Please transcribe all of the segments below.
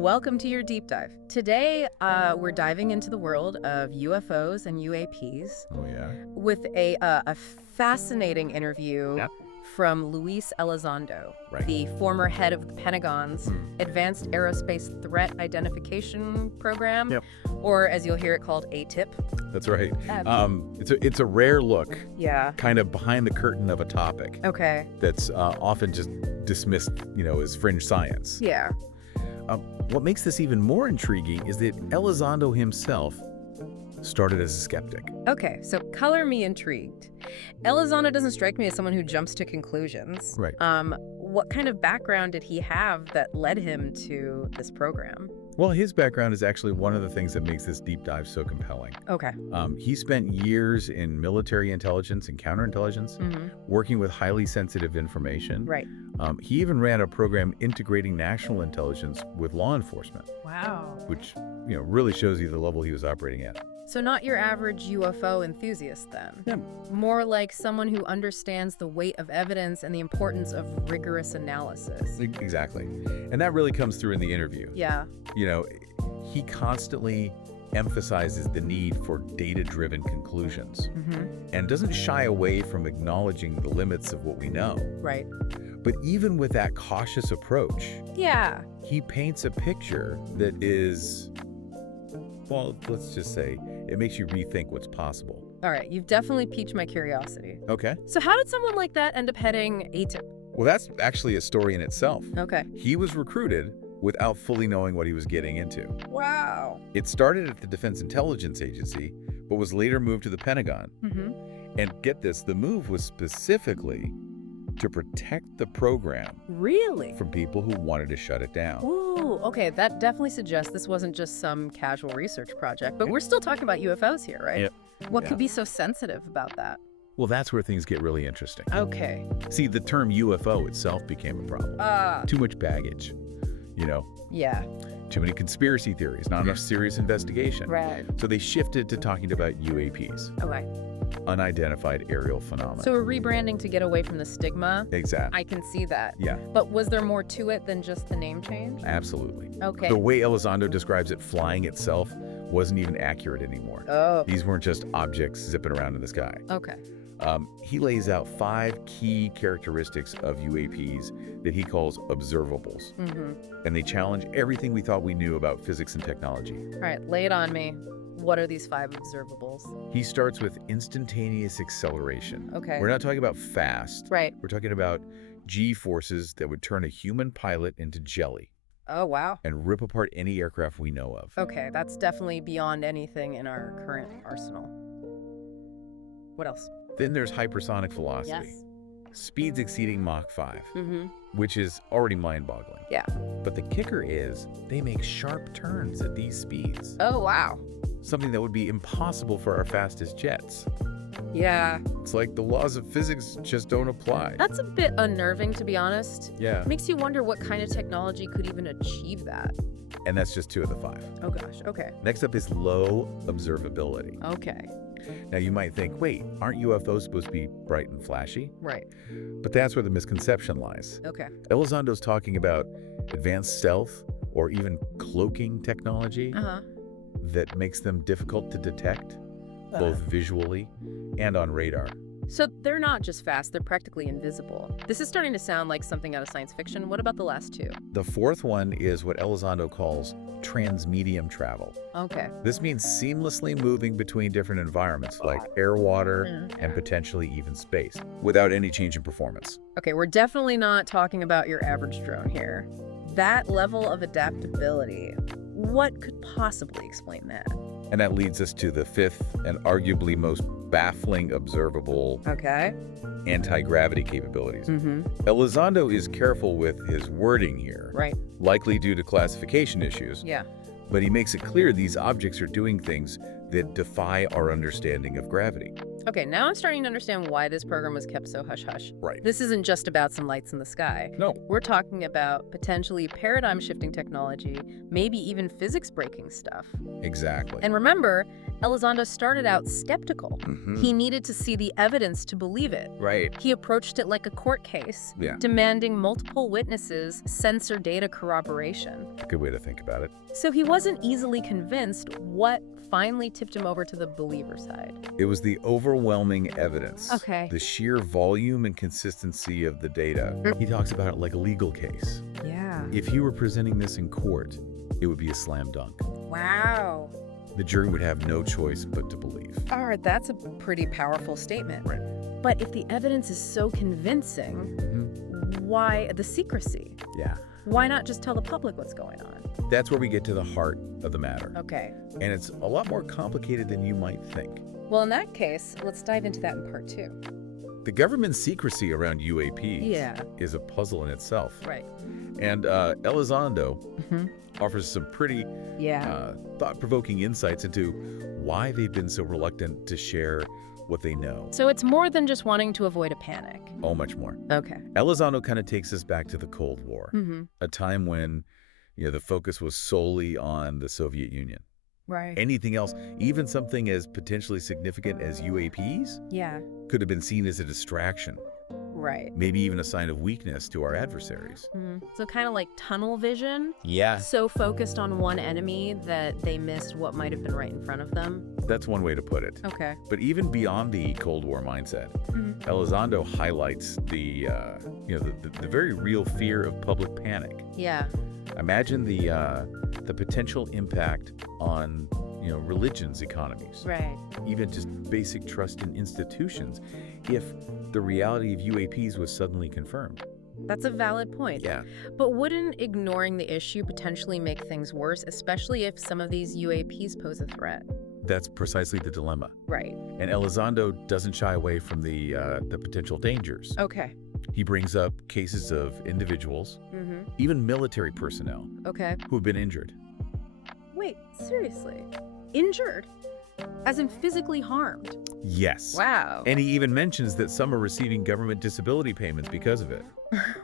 Welcome to your deep dive. Today, we're diving into the world of UFOs and UAPs Oh, yeah? with a fascinating interview Yep. from Luis Elizondo, Right. the former head of the Pentagon's Hmm. Advanced Aerospace Threat Identification Program, Yep. or as you'll hear it called, ATIP. That's right. Um, It's a rare look, Yeah. kind of behind the curtain of a topic Okay. that's often just dismissed, as fringe science. Yeah. What makes this even more intriguing is that Elizondo himself started as a skeptic. Okay, so color me intrigued. Elizondo doesn't strike me as someone who jumps to conclusions. Right. What kind of background did he have that led him to this program? Well, his background is actually one of the things that makes this deep dive so compelling. Okay. He spent years in military intelligence and counterintelligence, working with highly sensitive information. Right. He even ran a program integrating national intelligence with law enforcement, Wow. which really shows you the level he was operating at. So not your average UFO enthusiast then? Yeah. More like someone who understands the weight of evidence and the importance of rigorous analysis. Exactly. And that really comes through in the interview. Yeah. He constantly emphasizes the need for data-driven conclusions and doesn't shy away from acknowledging the limits of what we know. Right. But even with that cautious approach, Yeah. he paints a picture that is, well, let's just say, it makes you rethink what's possible. All right, you've definitely piqued my curiosity. Okay. So how did someone like that end up heading ATIP? Well, that's actually a story in itself. Okay. He was recruited without fully knowing what he was getting into. Wow. It started at the Defense Intelligence Agency, but was later moved to the Pentagon. And get this, the move was specifically to protect the program Really? from people who wanted to shut it down. Ooh, okay, that definitely suggests this wasn't just some casual research project, but we're still talking about UFOs here, right? Yep. What Yeah. could be so sensitive about that? Well, that's where things get really interesting. Okay. See, the term UFO itself became a problem. Too much baggage, Yeah. too many conspiracy theories, not enough serious investigation. Right. So they shifted to talking about UAPs, Okay. unidentified aerial phenomena. So a rebranding to get away from the stigma. Exactly. I can see that. Yeah, But was there more to it than just the name change? absolutely. Okay. The way Elizondo describes it, flying itself, wasn't even accurate anymore. Oh. These weren't just objects zipping around in the sky. Okay. He lays out 5 key characteristics of UAPs that he calls observables. And they challenge everything we thought we knew about physics and technology. All right, lay it on me. What are these 5 observables? He starts with instantaneous acceleration. Okay. We're not talking about fast. Right. We're talking about G-forces that would turn a human pilot into jelly Oh, wow. and rip apart any aircraft we know of. Okay, that's definitely beyond anything in our current arsenal. What else? Then there's hypersonic velocity. Yes. Speeds exceeding Mach 5, Mm-hmm. which is already mind-boggling. Yeah. But the kicker is they make sharp turns at these speeds, Oh, wow. something that would be impossible for our fastest jets. Yeah. It's like the laws of physics just don't apply. That's a bit unnerving, to be honest. Yeah, Makes you wonder what kind of technology could even achieve that. and that's just 2 of the 5. Oh, gosh. Okay. Next up is low observability. Okay. Now you might think, wait, aren't UFOs supposed to be bright and flashy? Right. But that's where the misconception lies. Okay. Elizondo's talking about advanced stealth or even cloaking technology Uh-huh. that makes them difficult to detect, both visually and on radar. So they're not just fast, they're practically invisible. This is starting to sound like something out of science fiction. What about the last 2? The 4th one is what Elizondo calls transmedium travel. Okay. This means seamlessly moving between different environments like air, water, and potentially even space without any change in performance. Okay, we're definitely not talking about your average drone here. That level of adaptability, what could possibly explain that? And that leads us to the 5th and arguably most baffling observable Okay. anti-gravity capabilities. Mm-hmm. Elizondo is careful with his wording here, Right. likely due to classification issues, Yeah. but he makes it clear these objects are doing things that defy our understanding of gravity. Okay, now I'm starting to understand why this program was kept so hush-hush. Right. This isn't just about some lights in the sky. No. We're talking about potentially paradigm-shifting technology, maybe even physics-breaking stuff. Exactly. And remember, Elizondo started out skeptical. He needed to see the evidence to believe it. Right. He approached it like a court case, Yeah. demanding multiple witnesses censor data corroboration. Good way to think about it. So he wasn't easily convinced. What finally tipped him over to the believer side? It was the overwhelming evidence. Okay. The sheer volume and consistency of the data. He talks about it like a legal case. Yeah. If he were presenting this in court, it would be a slam dunk. Wow. The jury would have no choice but to believe. All right, that's a pretty powerful statement. Right. But if the evidence is so convincing, why the secrecy? Yeah. Why not just tell the public what's going on? That's where we get to the heart of the matter. Okay. And it's a lot more complicated than you might think. Well, in that case, let's dive into that in part 2. The government's secrecy around UAPs Yeah. is a puzzle in itself. Right. And Elizondo offers some pretty thought-provoking insights into why they've been so reluctant to share what they know. So it's more than just wanting to avoid a panic. Oh, much more. Okay. Elizondo kind of takes us back to the Cold War, a time when the focus was solely on the Soviet Union. Right. Anything else, even something as potentially significant as UAPs, Yeah. could have been seen as a distraction, Right. maybe even a sign of weakness to our adversaries. So kind of like tunnel vision. Yeah. So focused on one enemy that they missed what might have been right in front of them. That's one way to put it. Okay. But even beyond the Cold War mindset, Elizondo highlights the very real fear of public panic. Yeah. Imagine the potential impact on religions' economies, Right. even just basic trust in institutions, if the reality of UAPs was suddenly confirmed. That's a valid point. Yeah. But wouldn't ignoring the issue potentially make things worse, especially if some of these UAPs pose a threat? That's precisely the dilemma. Right. And Elizondo doesn't shy away from the potential dangers. Okay. He brings up cases of individuals, even military personnel, Okay. who have been injured. Wait, seriously? Injured? As in physically harmed? Yes. Wow. And he even mentions that some are receiving government disability payments because of it.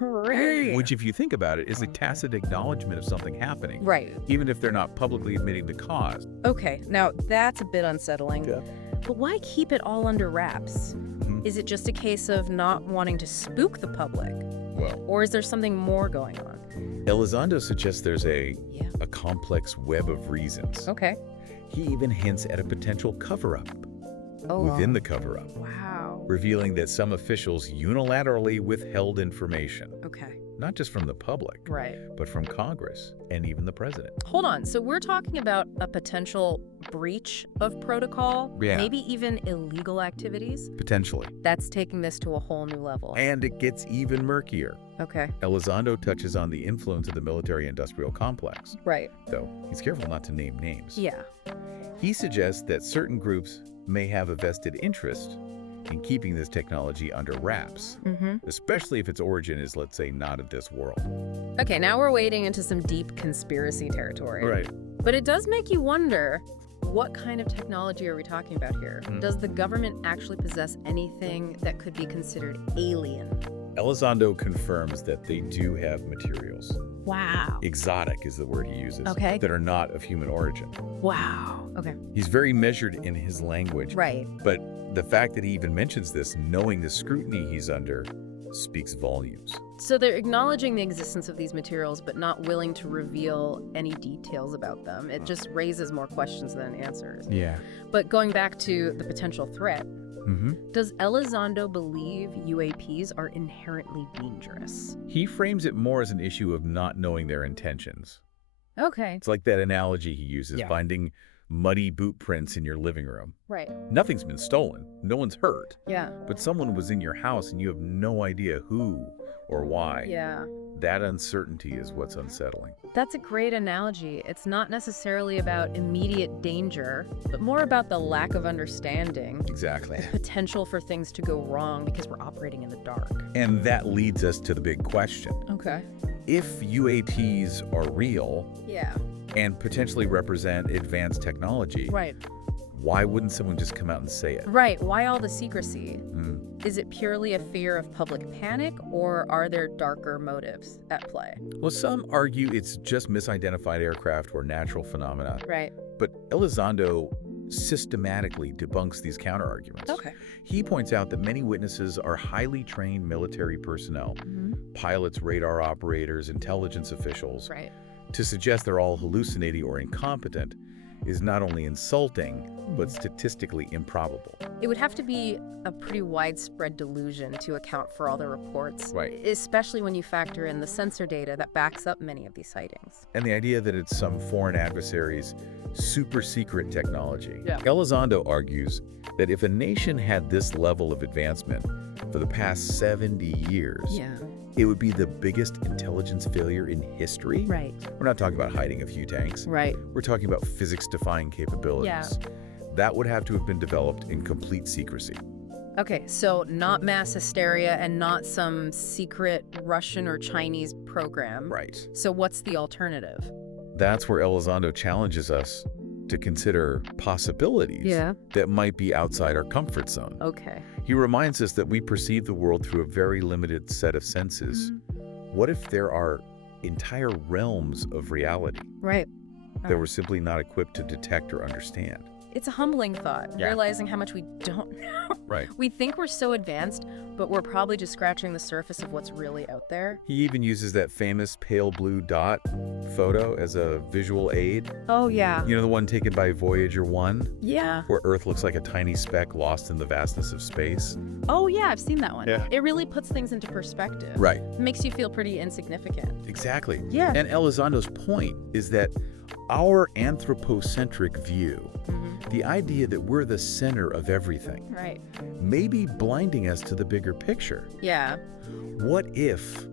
Right. Which, if you think about it, is a tacit acknowledgement of something happening. Right. Even if they're not publicly admitting the cause. Okay, now that's a bit unsettling. Yeah. But why keep it all under wraps? Is it just a case of not wanting to spook the public? Well, Or is there something more going on? Elizondo suggests there's a Yeah. complex web of reasons. Okay. He even hints at a potential cover-up Oh. within the cover-up, Wow. revealing that some officials unilaterally withheld information, Okay. not just from the public, Right. but from Congress and even the president. Hold on. So we're talking about a potential breach of protocol, Yeah. maybe even illegal activities. Potentially. That's taking this to a whole new level. And it gets even murkier. Okay. Elizondo touches on the influence of the military-industrial complex, Right. though he's careful not to name names. Yeah. He suggests that certain groups may have a vested interest in keeping this technology under wraps, especially if its origin is, let's say, not of this world. Okay, now we're wading into some deep conspiracy territory. Right. But it does make you wonder, what kind of technology are we talking about here? Does the government actually possess anything that could be considered alien? Elizondo confirms that they do have materials. Wow. Exotic is the word he uses. Okay. That are not of human origin. Wow. Okay. He's very measured in his language. Right. But the fact that he even mentions this, knowing the scrutiny he's under, speaks volumes. So they're acknowledging the existence of these materials, but not willing to reveal any details about them. It just raises more questions than answers. Yeah. But going back to the potential threat, does Elizondo believe UAPs are inherently dangerous? He frames it more as an issue of not knowing their intentions. Okay. It's like that analogy he uses, Yeah. finding muddy boot prints in your living room. Right. Nothing's been stolen. No one's hurt. Yeah. But someone was in your house and you have no idea who or why. Yeah. That uncertainty is what's unsettling. That's a great analogy. It's not necessarily about immediate danger, but more about the lack of understanding, Exactly. potential for things to go wrong because we're operating in the dark. And that leads us to the big question. Okay. If UAPs are real Yeah. and potentially represent advanced technology, Right. why wouldn't someone just come out and say it? Right. Why all the secrecy? Is it purely a fear of public panic, or are there darker motives at play? Well, some argue it's just misidentified aircraft or natural phenomena. Right. But Elizondo systematically debunks these counterarguments. Okay. He points out that many witnesses are highly trained military personnel, pilots, radar operators, intelligence officials. Right. To suggest they're all hallucinating or incompetent is not only insulting, but statistically improbable. It would have to be a pretty widespread delusion to account for all the reports, Right. especially when you factor in the sensor data that backs up many of these sightings. And the idea that it's some foreign adversary's super secret technology. Yeah. Elizondo argues that if a nation had this level of advancement for the past 70 years, Yeah. it would be the biggest intelligence failure in history. Right. We're not talking about hiding a few tanks. Right. We're talking about physics-defying capabilities. Yeah. That would have to have been developed in complete secrecy. Okay, so not mass hysteria and not some secret Russian or Chinese program. Right. So what's the alternative? That's where Elizondo challenges us to consider possibilities that might be outside our comfort zone. Okay. He reminds us that we perceive the world through a very limited set of senses. What if there are entire realms of reality Right. that we're simply not equipped to detect or understand? It's a humbling thought, realizing how much we don't know. Right. We think we're so advanced, but we're probably just scratching the surface of what's really out there. He even uses that famous pale blue dot photo as a visual aid. Oh, yeah. You know, the one taken by Voyager 1, Yeah. where Earth looks like a tiny speck lost in the vastness of space. Oh, yeah, I've seen that one. Yeah. It really puts things into perspective. Right. It makes you feel pretty insignificant. Exactly. Yeah. And Elizondo's point is that our anthropocentric view, the idea that we're the center of everything, Right. may be blinding us to the bigger picture. Yeah. What if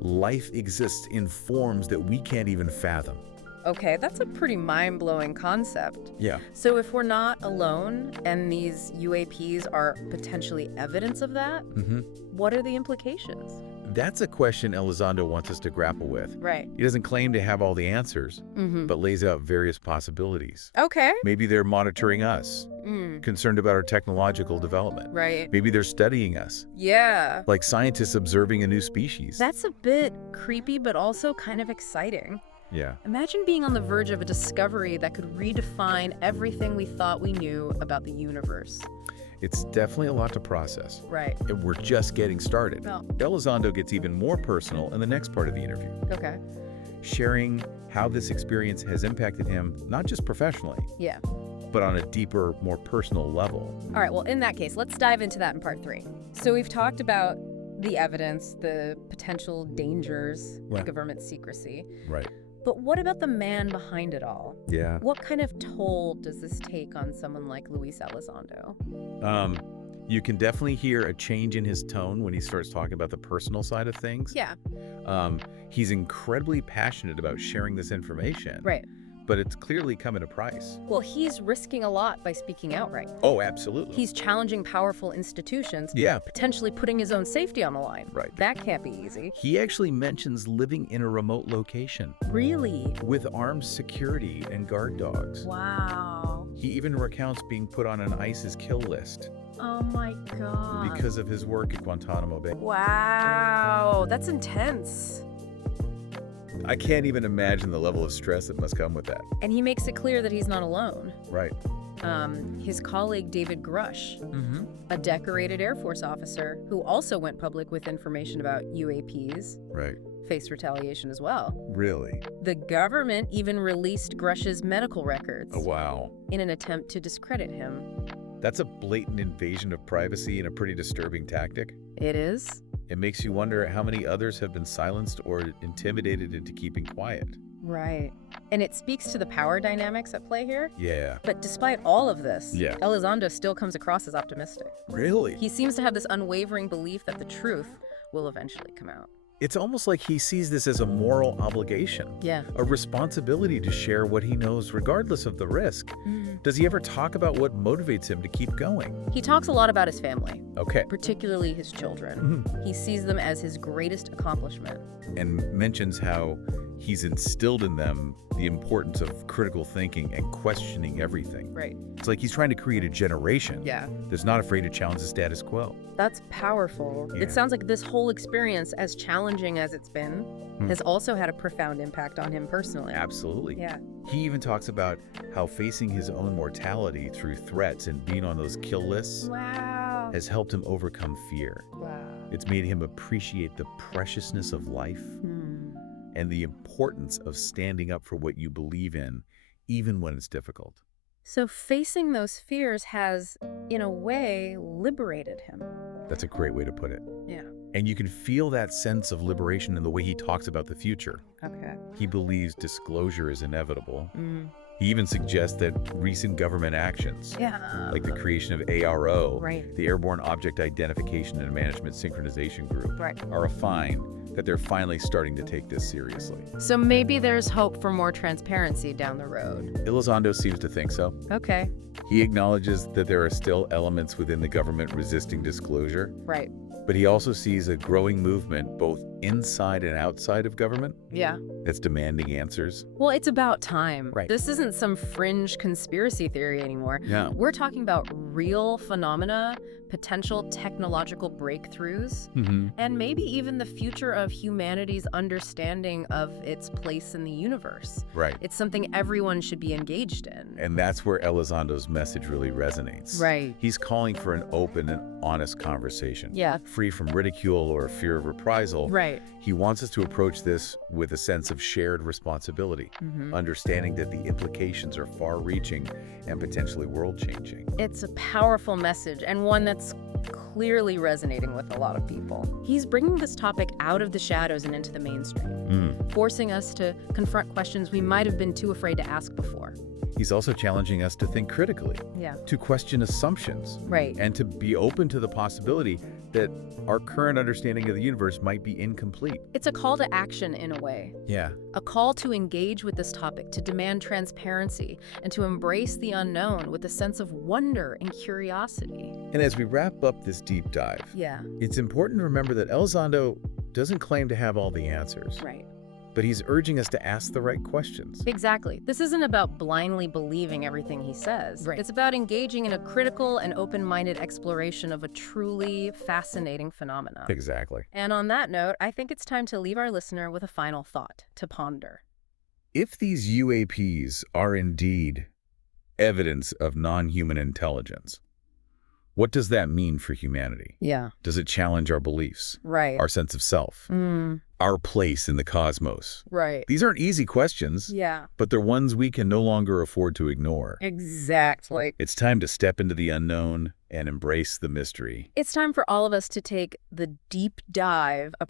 life exists in forms that we can't even fathom? Okay, that's a pretty mind-blowing concept. Yeah. So if we're not alone and these UAPs are potentially evidence of that, what are the implications? That's a question Elizondo wants us to grapple with. Right. He doesn't claim to have all the answers, but lays out various possibilities. Okay. Maybe they're monitoring us, concerned about our technological development. Right. Maybe they're studying us, Yeah. like scientists observing a new species. That's a bit creepy, but also kind of exciting. Yeah. Imagine being on the verge of a discovery that could redefine everything we thought we knew about the universe. It's definitely a lot to process. Right. And we're just getting started. Well. Elizondo gets even more personal in the next part of the interview, Okay. sharing how this experience has impacted him, not just professionally, Yeah. but on a deeper, more personal level. All right, well, in that case, let's dive into that in part 3. So we've talked about the evidence, the potential dangers, Yeah. government secrecy. Right. But what about the man behind it all? Yeah. What kind of toll does this take on someone like Luis Elizondo? You can definitely hear a change in his tone when he starts talking about the personal side of things. Yeah. He's incredibly passionate about sharing this information. Right. But it's clearly come at a price. Well, he's risking a lot by speaking out right. Oh, absolutely. He's challenging powerful institutions, Yeah. potentially putting his own safety on the line. Right. That can't be easy. He actually mentions living in a remote location Really? with armed security and guard dogs. Wow. He even recounts being put on an ISIS kill list Oh my God. because of his work at Guantanamo Bay. Wow, that's intense. I can't even imagine the level of stress that must come with that. And he makes it clear that he's not alone. Right. His colleague David Grush, a decorated Air Force officer who also went public with information about UAPs, Right. faced retaliation as well. Really? The government even released Grush's medical records Oh, wow. in an attempt to discredit him. That's a blatant invasion of privacy and a pretty disturbing tactic. It is? It makes you wonder how many others have been silenced or intimidated into keeping quiet. Right. And it speaks to the power dynamics at play here. Yeah. But despite all of this, Yeah. Elizondo still comes across as optimistic. Really? He seems to have this unwavering belief that the truth will eventually come out. It's almost like he sees this as a moral obligation, Yeah. a responsibility to share what he knows regardless of the risk. Does he ever talk about what motivates him to keep going? He talks a lot about his family, Okay. particularly his children. He sees them as his greatest accomplishment. And mentions how he's instilled in them the importance of critical thinking and questioning everything. Right. It's like he's trying to create a generation that's not afraid to challenge the status quo. That's powerful. Yeah. It sounds like this whole experience, as challenging as it's been, has also had a profound impact on him personally. Absolutely. Yeah. He even talks about how facing his own mortality through threats and being on those kill lists Wow. has helped him overcome fear. Wow. It's made him appreciate the preciousness of life and the importance of standing up for what you believe in, even when it's difficult. So facing those fears has, in a way, liberated him. That's a great way to put it. Yeah. And you can feel that sense of liberation in the way he talks about the future. Okay. He believes disclosure is inevitable. He even suggests that recent government actions, like the creation of ARO, the Airborne Object Identification and Management Synchronization Group, are a sign that they're finally starting to take this seriously. So maybe there's hope for more transparency down the road. Elizondo seems to think so. Okay. He acknowledges that there are still elements within the government resisting disclosure. Right. But he also sees a growing movement both inside and outside of government that's demanding answers. Well, it's about time. Right. This isn't some fringe conspiracy theory anymore. Yeah. We're talking about real phenomena, potential technological breakthroughs, and maybe even the future of humanity's understanding of its place in the universe. Right. It's something everyone should be engaged in. And that's where Elizondo's message really resonates. Right. He's calling for an open and honest conversation. Yeah. Free from ridicule or fear of reprisal. Right. He wants us to approach this with a sense of shared responsibility, understanding that the implications are far-reaching and potentially world-changing. It's a powerful message, and one that's clearly resonating with a lot of people. He's bringing this topic out of the shadows and into the mainstream, forcing us to confront questions we might have been too afraid to ask before. He's also challenging us to think critically, to question assumptions, and to be open to the possibility that our current understanding of the universe might be incomplete. It's a call to action in a way. Yeah. A call to engage with this topic, to demand transparency, and to embrace the unknown with a sense of wonder and curiosity. And as we wrap up this deep dive, it's important to remember that Elizondo doesn't claim to have all the answers. Right. But he's urging us to ask the right questions. Exactly. This isn't about blindly believing everything he says. It's about engaging in a critical and open-minded exploration of a truly fascinating phenomenon. Exactly. And on that note, I think it's time to leave our listener with a final thought to ponder. If these UAPs are indeed evidence of non-human intelligence, what does that mean for humanity? Yeah. Does it challenge our beliefs? Right. Our sense of self? Our place in the cosmos? Right. These aren't easy questions. Yeah. But they're ones we can no longer afford to ignore. Exactly. It's time to step into the unknown and embrace the mystery. It's time for all of us to take the deep dive, a